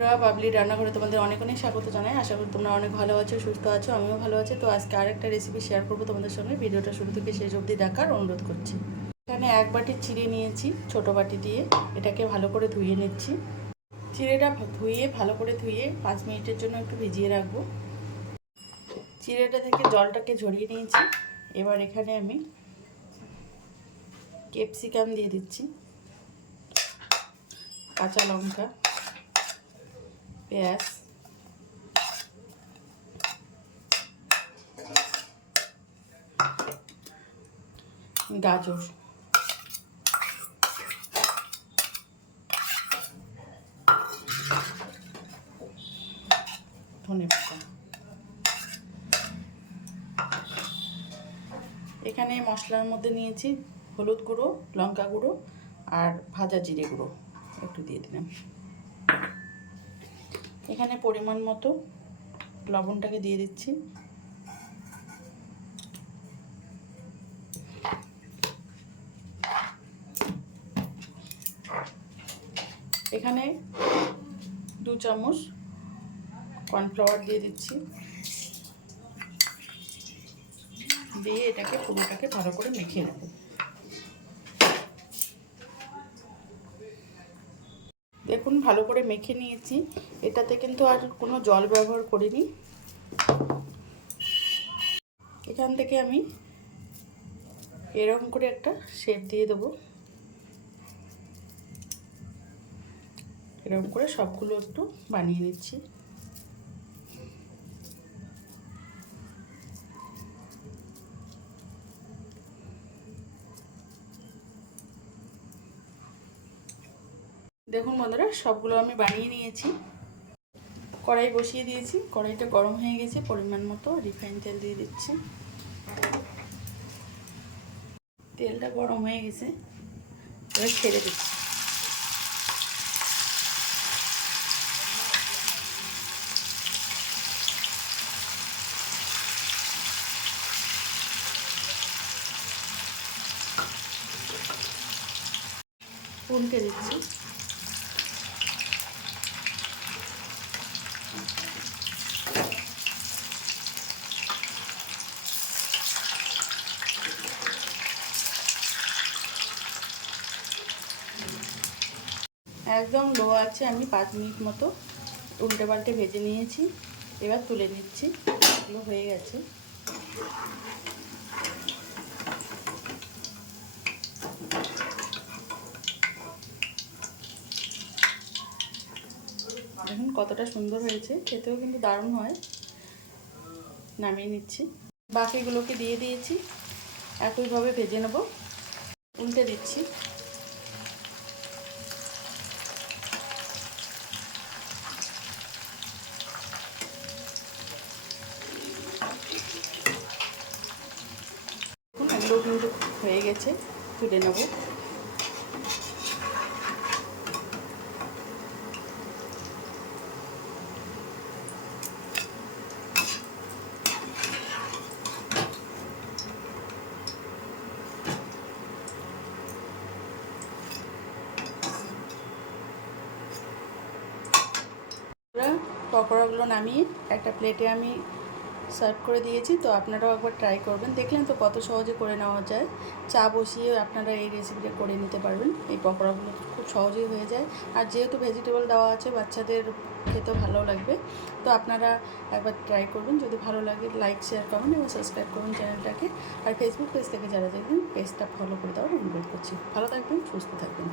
বাবলি রান্নাঘরে তোমাদের অনেক অনেক স্বাগত জানাই। আশা করি তোমরা অনেক ভালো আছো, সুস্থ আছো, আমিও ভালো আছি। তো আজকে আরেকটা রেসিপি শেয়ার করবো তোমাদের সঙ্গে। ভিডিওটা শুরু থেকে শেষ অবধি দেখার অনুরোধ করছি। এখানে এক বাটি চিড়ে নিয়েছি, ছোট বাটি দিয়ে। এটাকে ভালো করে ধুয়ে নিচ্ছি। চিড়েটা ভালো করে ধুয়ে 5 মিনিটের জন্য একটু ভিজিয়ে রাখবো। চিড়েটা থেকে জলটাকে ঝরিয়ে নিয়েছি। এবার এখানে আমি ক্যাপসিকাম দিয়ে দিচ্ছি, কাঁচা লঙ্কা, পেঁয়াজ, গাজর, ধনেপাতা। এখানে মশলার মধ্যে নিয়েছি হলুদ গুঁড়ো, লঙ্কা গুঁড়ো আর ভাজা জিরে গুঁড়ো একটু দিয়ে দিলাম। এখানে পরিমাণ মতো লবণটাকে দিয়ে দিচ্ছি। এখানে 2 চামচ কর্নফ্লাওয়ার দিয়ে দিচ্ছি, দিয়ে এটাকে পুরোটাকে ভালো করে মেখে নেব। দেখুন ভালো করে মেখে নিয়েছি। এটাতে কিন্তু আর কোনো জল ব্যবহার করিনি। এখান থেকে আমি এরকম করে একটা শেপ দিয়ে দেবো। এরকম করে সবগুলো একটু বানিয়ে নিচ্ছি। দেখুন বন্ধুরা, সবগুলো আমি বানিয়ে নিয়েছি। কড়াই বসিয়ে দিয়েছি, কড়াইটা গরম হয়ে গেছে। পরিমাণ মতো রিফাইন তেল দিয়ে দিচ্ছি। তেলটা গরম হয়ে গেছে, এবার ছেড়ে দিচ্ছি। উল্টে দিচ্ছি। একদম লো আছে আমি 5 মিনিট মতো উল্টে পাল্টে ভেজে নিয়েছি। এবার তুলে নিচ্ছি। এগুলো হয়ে গেছে। দেখুন কতটা সুন্দর হয়েছে, খেতেও কিন্তু দারুণ হয়। নামিয়ে নিচ্ছি। বাকিগুলোকে দিয়ে দিয়েছি, একইভাবে ভেজে নেব। উল্টে দিচ্ছি। এগুলো কিন্তু হয়ে গেছে, তুলে নেব। পকোড়াগুলো নামিয়ে একটা প্লেটে আমি সার্ভ করে দিয়েছি। তো আপনারাও একবার ট্রাই করবেন। দেখলেন তো কত সহজে করে নেওয়া যায়। চা বসিয়ে আপনারা এই রেসিপিটা করে নিতে পারবেন। এই পকোড়াগুলো খুব সহজেই হয়ে যায়। আর যেহেতু ভেজিটেবল দেওয়া আছে, বাচ্চাদের খেতেও ভালো লাগবে। তো আপনারা একবার ট্রাই করবেন। যদি ভালো লাগে লাইক, শেয়ার, কমেন্ট এবং সাবস্ক্রাইব করুন চ্যানেলটাকে। আর ফেসবুক পেজ থেকে যারা দেখবেন পেজটা ফলো করে দেওয়ার অনুরোধ করছি। ভালো থাকবেন, সুস্থ থাকবেন।